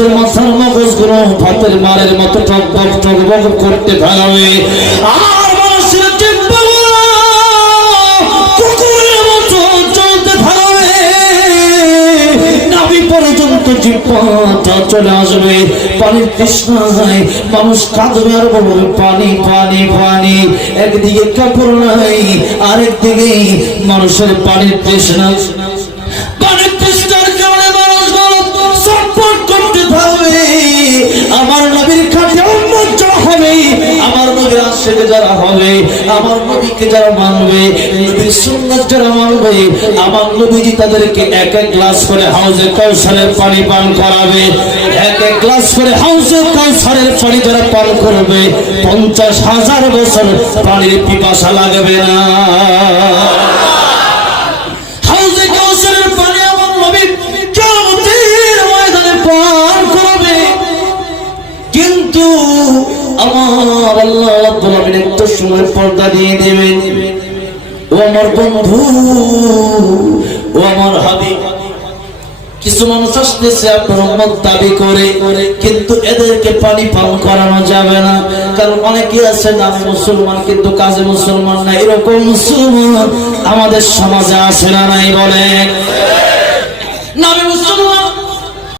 মানুষের মাথার মগজগুলো ভাতের মারের মতো টকবক টকবক করতে থাকবে, আর মানুষের জিহ্বাগুলো কুকুরের মতো চলতে থাকবে, নাভি পর্যন্ত জিহ্বাটা চলে আসবে। পানির তৃষ্ণায় মানুষ কাঁদবে আর বলবে পানি পানি পানি। একদিকে কাপড় নাই, আরেকদিকে মানুষের পানির তৃষ্ণা। পানির তৃষ্ণার কারণে মানুষগুলো ছটফট করতে থাকবে। আমার নবীর খাঁটি উম্মত যারা হবে, আমার নবীর আশিক যারা হবে, আমার নবীকে যারা মানবে, নবীর সুন্নাত যারা মানবে, আমার নবীজি তাদেরকে এক এক গ্লাস করে হাউজে কাউসারের পানি পান করাবে। এক এক গ্লাস করে হাউজে কাউসারের পানি যারা পান করবে, 50,000 বছর পানির পিপাসা লাগবে না। হাউজে কাউসারের পানি আমার নবী কিয়ামতের ময়দানে পান করবে। কিন্তু আমার আল্লাহ রাব্বুল আলামিন একটু সময় পর্দা দিয়ে দেবেন। ও আমার বন্ধু, ও আমার হাবিব, কিছু মানুষ আসতেছে আপনার উম্মত দাবি করে, কিন্তু এদেরকে পানি পান করানো যাবে না। কারণ অনেকে আছে নামে মুসলমান কিন্তু কাজে মুসলমান না, এরকম মুসলমান আমাদের সমাজে আসে না নাই বলেন? নামে